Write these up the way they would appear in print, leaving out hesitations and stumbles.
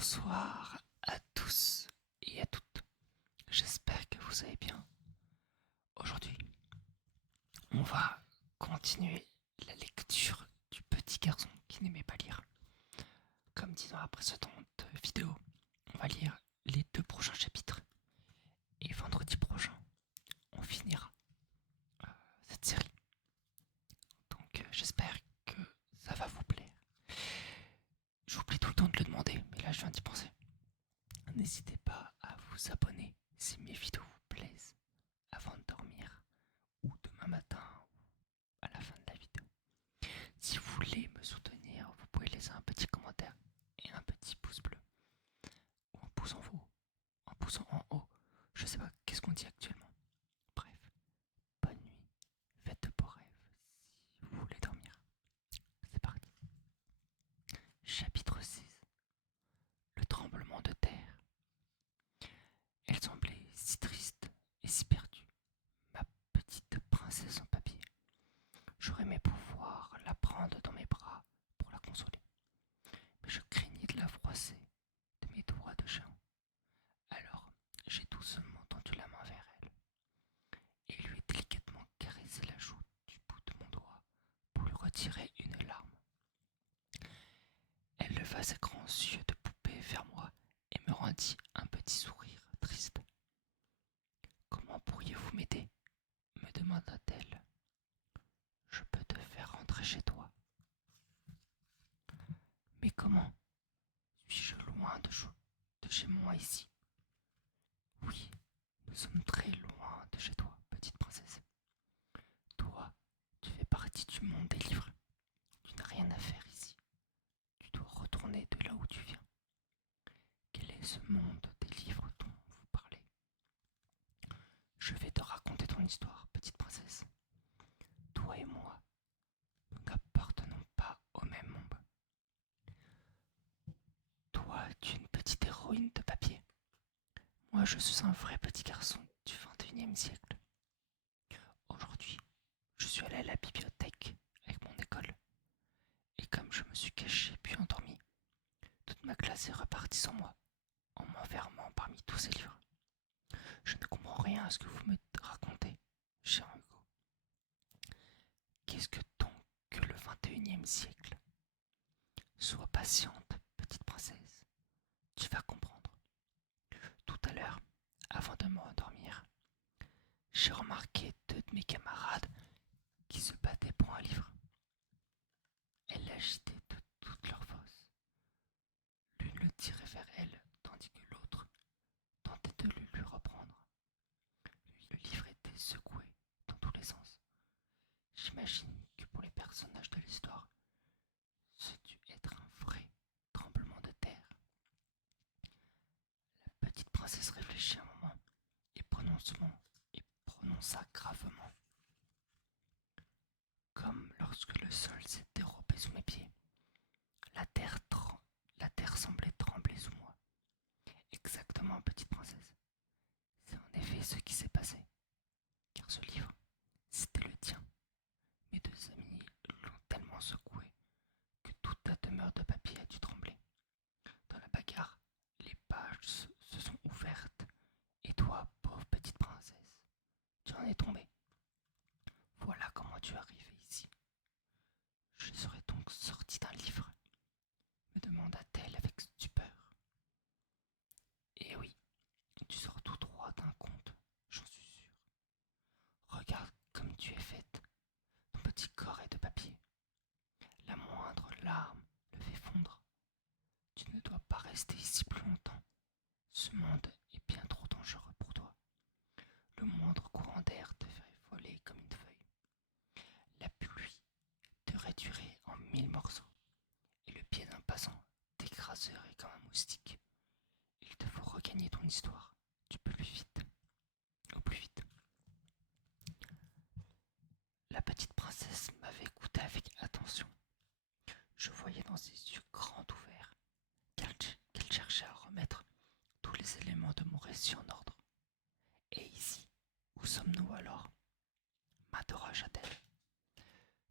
Bonsoir à tous et à toutes. J'espère que vous allez bien. Aujourd'hui, on va continuer la lecture du petit garçon qui n'aimait pas lire. Comme dit dans la précédente vidéo, on va lire les 2 prochains chapitres. Et vendredi prochain, on finira cette série. Donc j'espère que ça va vous plaire. J'oublie tout le temps de le demander, mais là je viens d'y penser. N'hésitez pas à vous abonner si mes vidéos vous plaisent avant de dormir ou demain matin ou à la fin de la vidéo. Si vous voulez me soutenir, vous pouvez laisser un petit commentaire et un petit pouce bleu ou un pouce en haut, un pouce en haut. Je sais pas qu'est-ce qu'on dit actuellement. Bref, bonne nuit, faites de beaux rêves si vous voulez dormir. C'est parti. Chapitre 6. Le tremblement de terre. Elle semblait si triste et si perdue, ma petite princesse en papier. J'aurais aimé pouvoir la prendre dans mes bras pour la consoler, mais je craignais de la froisser de mes doigts de géant. Alors j'ai doucement tendu la main vers elle et lui ai délicatement caressé la joue du bout de mon doigt pour lui retirer une larme. Elle leva ses grands yeux de poupée vers moi et me rendit un petit sourire triste. Comment pourriez-vous m'aider me demanda-t-elle. Je peux te faire rentrer chez toi. Mais comment? Suis-je loin de chez moi ici? Oui, nous sommes très loin de chez toi, petite princesse. Toi, tu fais partie du monde des livres. Tu n'as rien à faire ici. Tu dois retourner de là où tu viens. Quel est ce monde des livres dont vous parlez? Je vais te raconter ton histoire, petite princesse. Toi et moi, nous n'appartenons pas au même monde. Toi, tu es une petite héroïne de papier. Moi, je suis un vrai petit garçon du 21e siècle. Aujourd'hui, je suis allé à la bibliothèque avec mon école. Et comme je me suis caché puis endormi, toute ma classe est repartie sans moi, en m'enfermant parmi tous ces livres. Je ne comprends rien à ce que vous me racontez, cher Hugo. Qu'est-ce que donc que le 21e siècle? Sois patiente, petite princesse. Tu vas comprendre. Tout à l'heure, avant de m'endormir, j'ai remarqué 2 de mes camarades qui se battaient pour un livre. Elles l'agitaient de toute leur force. L'une le tirait vers elle, tandis que l'autre tentait de le lui reprendre. Le livre était secoué dans tous les sens. J'imagine que pour les personnages de l'histoire, ce dut être un vrai tremblement de terre. La petite princesse réfléchit un moment et prononça gravement, comme lorsque le sol s'est dérobé sous mes pieds. La terre, la terre semblait trembler sous moi. Exactement, petite princesse. C'est en effet ce qui s'est passé. Car ce livre, c'était le tien. Mes 2 amis l'ont tellement secoué que toute ta demeure de papier a dû trembler. Dans la bagarre, les pages se sont ouvertes. Et toi, pauvre petite princesse, tu en es tombée. Voilà comment tu es arrivée ici. Je serais donc sortie d'un livre, me demanda-t-elle avec stupeur. Eh oui, tu sors tout droit d'un conte, j'en suis sûr. Regarde comme tu es faite. Ton petit corps est de papier. La moindre larme le fait fondre. Tu ne dois pas rester ici plus longtemps. Ce monde est bien trop dangereux pour toi. Le moindre courant d'air te ferait voler comme une feuille. La pluie te réduirait en 1000 morceaux. Et le pied d'un passant t'écraserait comme un moustique. Il te faut regagner ton histoire. Du plus vite. Au plus vite. La petite princesse m'avait écouté avec attention. Je voyais dans ses yeux grands ouverts qu'elle cherchait à remettre tous les éléments de mon récit en ordre. Et ici, où sommes-nous alors? M'interrogea-t-elle.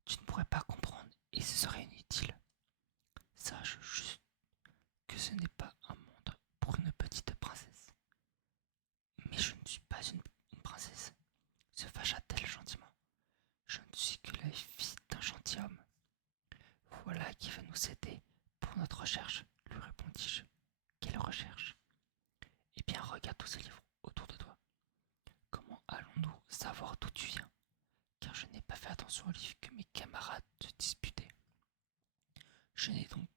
Tu ne pourrais pas comprendre et ce serait inutile. Sache juste que ce n'est pas un dis-je. Quelle recherche? Eh bien, regarde tous ces livres autour de toi. Comment allons-nous savoir d'où tu viens? Car je n'ai pas fait attention aux livres que mes camarades te disputaient. Je n'ai donc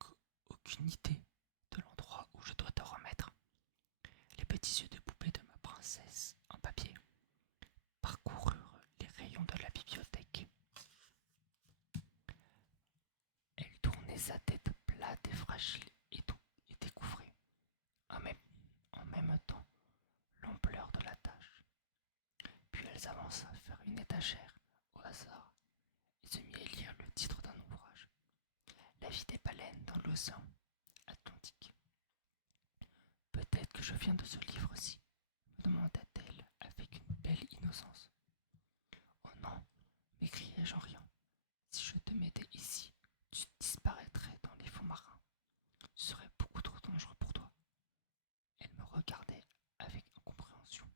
aucune idée de l'endroit où je dois te remettre. Les petits yeux de poupée de ma princesse en papier parcoururent les rayons de la bibliothèque. Elle tournait sa tête plate et fragile et découvrait en même temps l'ampleur de la tâche. Puis elle s'avança vers une étagère au hasard et se mit à lire le titre d'un ouvrage. La vie des baleines dans l'océan Atlantique. Peut-être que je viens de ce livre-ci, me demanda-t-elle avec une belle innocence. Oh non, m'écriai-je en riant. Si je te mettais ici, tu disparaîtrais dans les fonds marins. Ce serait beaucoup trop dangereux pour toi. Elle me regardait avec incompréhension.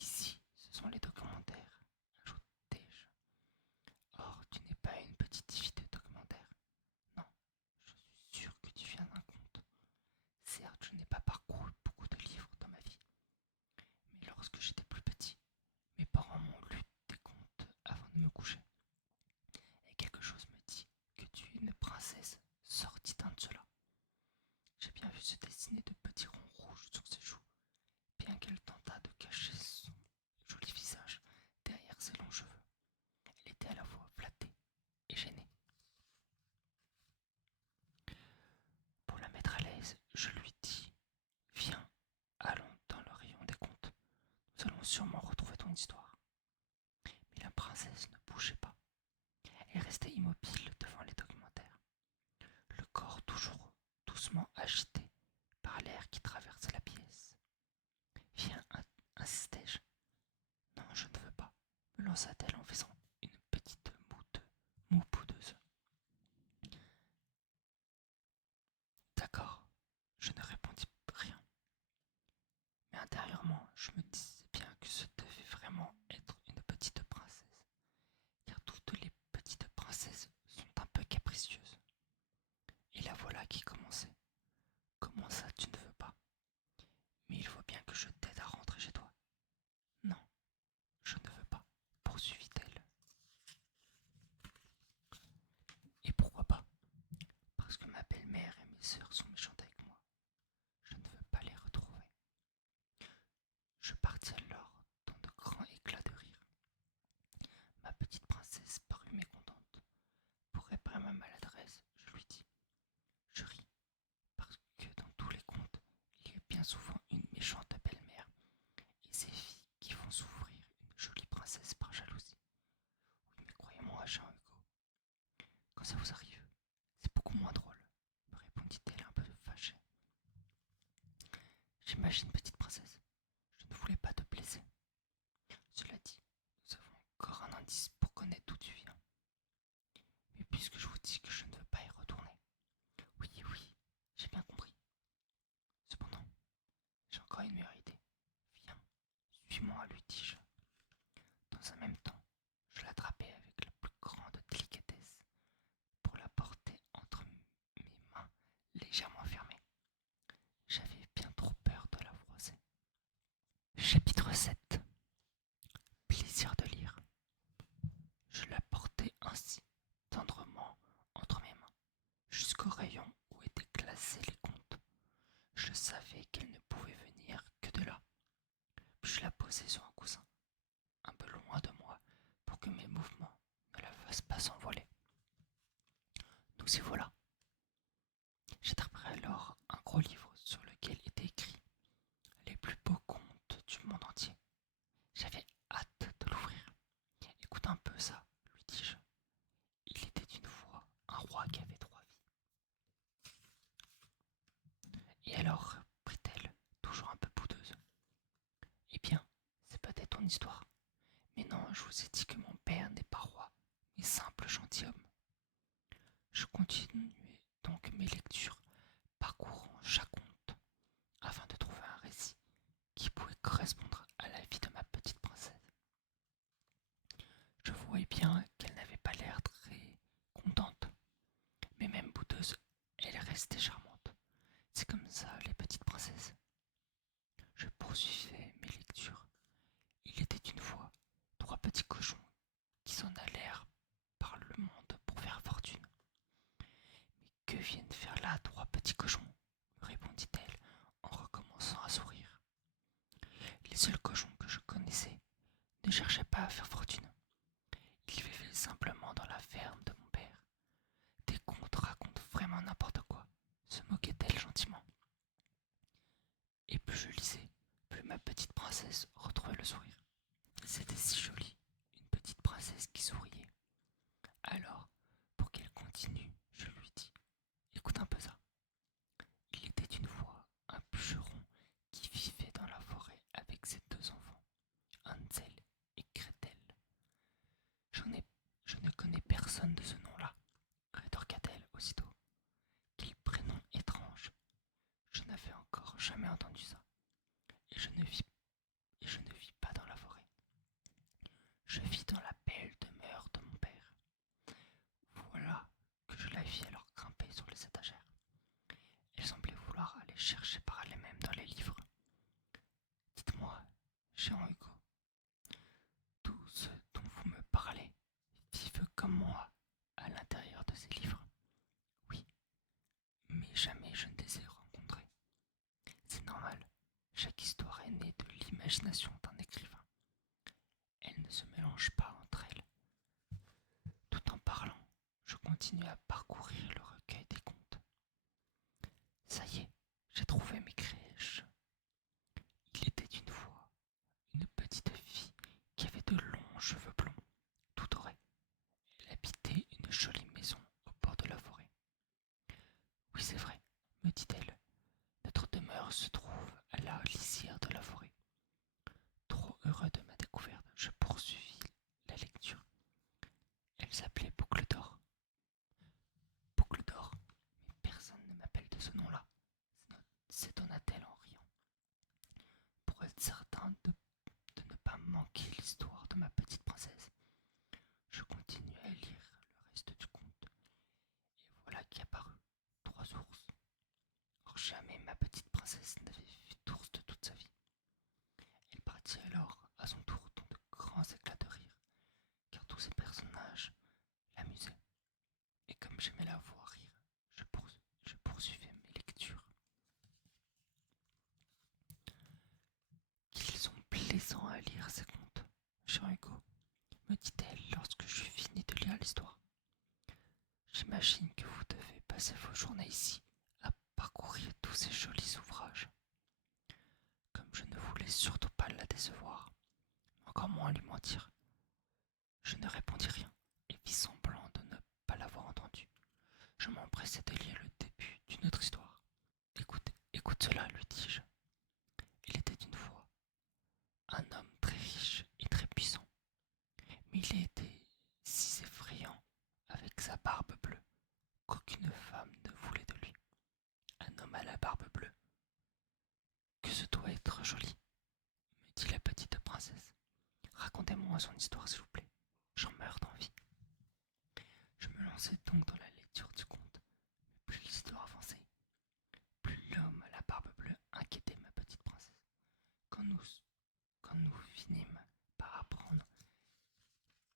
Ici, ce sont les documentaires, ajoutai-je. Or, tu n'es pas une petite fille de documentaires. Non, je suis sûre que tu viens d'un conte. Certes, je n'ai pas parcouru beaucoup de livres dans ma vie, mais lorsque j'étais plus petit, mes parents m'ont lu des contes avant de me coucher. Et quelque chose me dit que tu es une princesse sortie d'un de ceux-là. J'ai bien vu se dessiner de petits ronds rouges sur ses joues, bien qu'elle tentât de cacher son joli visage derrière ses longs cheveux. Elle était à la fois flattée et gênée. Pour la mettre à l'aise, je lui dis: Viens, allons dans le rayon des contes. Nous allons sûrement retrouver ton histoire. Mais la princesse ne bougeait pas. Elle restait immobile devant les documentaires, le corps toujours doucement agité par l'air qui traversait la pièce. Viens, insistai-je. Non, je ne veux pas, me lança-t-elle en faisant une petite moue poudreuse. D'accord, je ne répondis rien, mais intérieurement, je me disais bien que ce devait vraiment être une petite princesse, car toutes les petites princesses sont un peu capricieuses. Et la voilà qui commençait. Comment ça, tu ne veux pas? Mais il faut bien que je t'aide à rentrer chez toi. Non, je ne veux pas, poursuivit-elle. Et pourquoi pas? Parce que ma belle-mère et mes sœurs sont méchantes avec moi. Je ne veux pas les retrouver. Je partis alors dans de grands éclats de rire. Ma petite princesse parut mécontente. Pour réparer ma maladresse, je lui dis: Je ris, parce que dans tous les contes, il y a bien souvent une méchante belle-mère et ces filles qui font souffrir une jolie princesse par jalousie. Oui, mais croyez-moi, Jean-Hugo, quand ça vous arrive, c'est beaucoup moins drôle, me répondit-elle un peu fâchée. J'imagine, petite princesse, je ne voulais pas te blesser. Cela dit, nous avons encore un indice pour connaître d'où tu viens. Mais puisque je vous dis que je ne veux pas y retourner, oui, oui, j'ai bien compris. Cependant, j'ai encore une meilleure idée. Viens, suis-moi, lui dis-je. Dans un même temps, je l'attrapai avec la plus grande délicatesse pour la porter entre mes mains légèrement fermées. J'avais bien trop peur de la froisser. Chapitre 7. Plaisir de lire. Je la portai ainsi, tendrement, entre mes mains, jusqu'au rayon où étaient classés les contes. Je savais qu'elle ne pouvait venir que de là. Puis je la posai sur un coussin, un peu loin de moi, pour que mes mouvements ne la fassent pas s'envoler. Nous y voilà. J'attraperai alors un gros livre sur lequel était écrit les plus beaux contes du monde entier. J'avais hâte de l'ouvrir. Écoute un peu ça, lui dis-je. Il était une fois un roi qui avait 3 vies. Et alors, reprit-elle, toujours un peu boudeuse. Eh bien, c'est peut-être ton histoire. Mais non, je vous ai dit que mon père n'est pas roi, mais simple gentilhomme. Je continuai donc mes lectures, parcourant chaque conte, afin de trouver un récit qui pouvait correspondre à la vie de ma petite princesse. Je voyais bien qu'elle n'avait pas l'air très contente, mais même boudeuse, elle restait charmante. petite princesse retrouvait le sourire. C'était si joli, une petite princesse qui souriait. Alors, pour qu'elle continue, je lui dis, écoute un peu ça. Il était une fois un bûcheron qui vivait dans la forêt avec ses deux enfants, Hansel et Gretel. J'en ai, je ne connais personne de ce nom-là, rétorqua-t-elle aussitôt. Quel prénom étrange. Je n'avais encore jamais entendu ça. Et je ne vis pas dans la forêt. Je vis dans la belle demeure de mon père. Voilà que je la vis alors grimper sur les étagères. Elle semblait vouloir aller chercher par elle-même dans les livres. Dites-moi, cher Hugo, tout ce dont vous me parlez vivent comme moi à l'intérieur de ces livres. Oui, mais jamais je ne les ai rencontrés. C'est normal, chaque histoire est née de l'imagination d'un écrivain. Elles ne se mélangent pas entre elles. Tout en parlant, je continue à parcourir le recueil des contes. Ça y est, j'ai trouvé, m'écriai-je. Il était une fois une petite fille qui avait de longs cheveux blonds, tout dorés. Elle habitait une jolie maison au bord de la forêt. Oui, c'est vrai, me dit-elle, notre demeure se trouve à la lisière de la forêt. Trop heureux de ma découverte, je poursuivis la lecture. Elle s'appelait Boucle d'or. Boucle d'or, mais personne ne m'appelle de ce nom-là, s'étonna-t-elle en riant. Pour être certain de ne pas manquer l'histoire de ma petite princesse, je continuai à lire le reste du conte, et voilà qu'apparut 3 ours. Or jamais ma petite princesse n'avait vu d'ours de toute sa vie. Elle partit alors à son tour dans de grands éclats de rire, car tous ces personnages l'amusaient. Et comme j'aimais la voir rire, je poursuivais mes lectures. Qu'ils sont plaisants à lire ces contes, cher Hugo, me dit-elle lorsque j'eus fini de lire l'histoire. J'imagine que vous devez passer vos journées ici à parcourir tous ces jolis ouvrages. Comme je ne voulais surtout pas la décevoir, encore moins lui mentir, je ne répondis rien et fis semblant de ne pas l'avoir entendu. Je m'empressai de lire le début d'une autre histoire. Écoute cela, lui dis-je. Il était une fois un homme très riche et très puissant, mais il était si effrayant avec sa barbe bleue qu'aucune femme ne voulait de lui. Un homme à la barbe bleue. Que ce doit être joli, me dit la petite princesse. Racontez-moi son histoire, s'il vous plaît. J'en meurs d'envie. Je me lançai donc dans la lecture du conte. Plus l'histoire avançait, plus l'homme à la barbe bleue inquiétait ma petite princesse. Quand nous finîmes par apprendre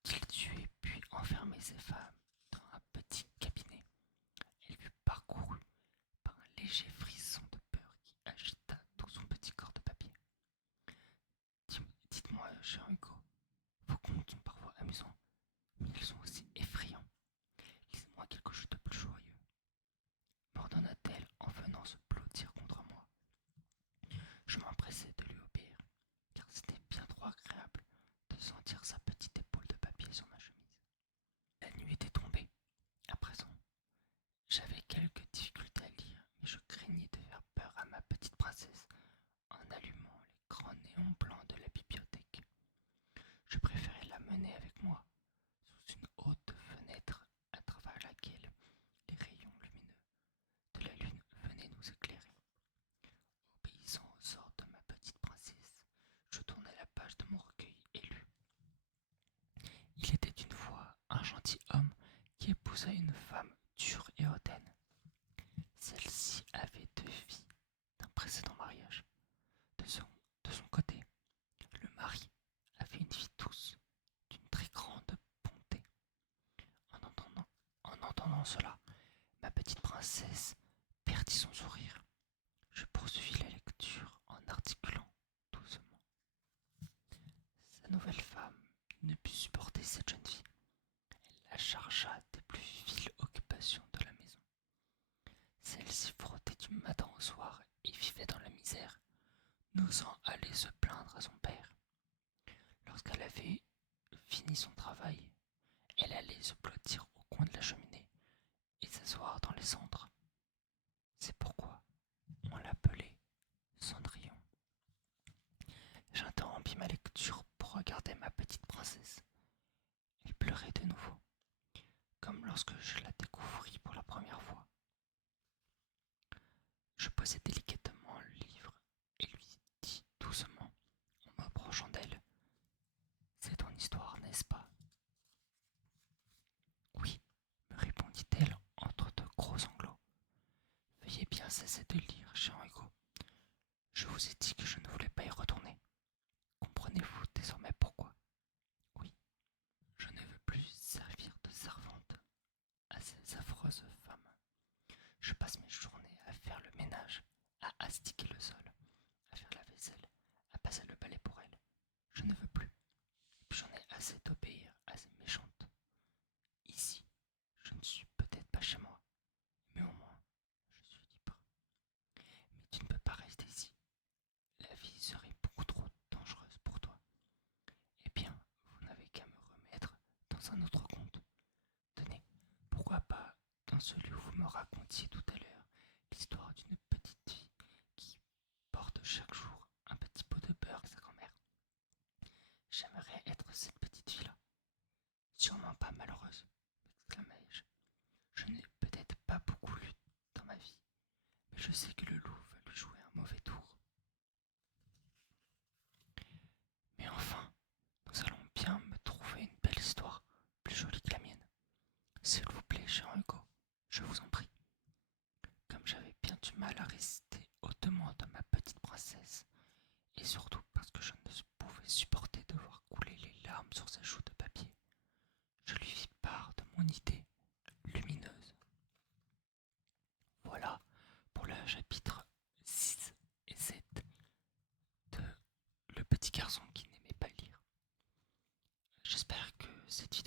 qu'il tuait puis enfermait ses femmes dans un petit cabinet, elle fut parcourue par un léger frisson de peur qui agita tout son petit corps de papier. Dites-moi, cher Hugo, vos contes sont parfois amusants, mais ils sont aussi effrayants. Lisez-moi quelque chose de plus joyeux, m'ordonna-t-elle en venant se blottir contre moi. Je m'empressai de lui obéir, car c'était bien trop agréable de sentir sa petite épaule de papier sur ma chemise. La nuit était n'osant aller se plaindre à son père. Lorsqu'elle avait fini son travail, elle allait se blottir au coin de la cheminée et s'asseoir dans les cendres. C'est pourquoi on l'appelait Cendrillon. J'interrompis ma lecture pour regarder ma petite princesse. Elle pleurait de nouveau, comme lorsque je la découvris pour la première fois. Je posai délicatement le livre et lui dis doucement, en m'approchant d'elle: C'est ton histoire, n'est-ce pas? Oui, me répondit-elle entre de gros sanglots. Veuillez bien cesser de lire, cher Hugo. Je vous ai dit que je ne voulais pas y retourner. Comprenez-vous désormais pourquoi? Oui, je ne veux plus servir de servante à ces affreuses femmes. Je passe mes journées à faire le ménage, à astiquer le sol, à faire la vaisselle, à passer le balai pour elles. Je ne veux plus. J'en ai assez d'obéir à ces méchantes. Ici, je ne suis peut-être pas chez moi, mais au moins, je suis libre. Mais tu ne peux pas rester ici. La vie serait beaucoup trop dangereuse pour toi. Eh bien, vous n'avez qu'à me remettre dans un autre conte. Tenez, pourquoi pas dans celui où vous me racontiez tout à l'heure l'histoire d'une petite fille qui porte chaque jour un petit pot de beurre à sa grand-mère. J'aimerais être cette petite fille-là. Sûrement pas malheureuse, m'exclamai-je. Je n'ai peut-être pas beaucoup lu dans ma vie, mais je sais que le loup va lui jouer un mauvais tour. Mais enfin, nous allons bien me trouver une belle histoire, plus jolie que la mienne. S'il vous plaît, cher Hugo, je vous en prie. Comme j'avais bien du mal à résister aux demandes de ma petite princesse, et surtout parce que je ne pouvais supporter de voir couler les larmes sur ses joues de papier, je lui fis part de mon idée lumineuse. Voilà pour le chapitre 6 et 7 de Le petit garçon qui n'aimait pas lire. J'espère que cette vidéo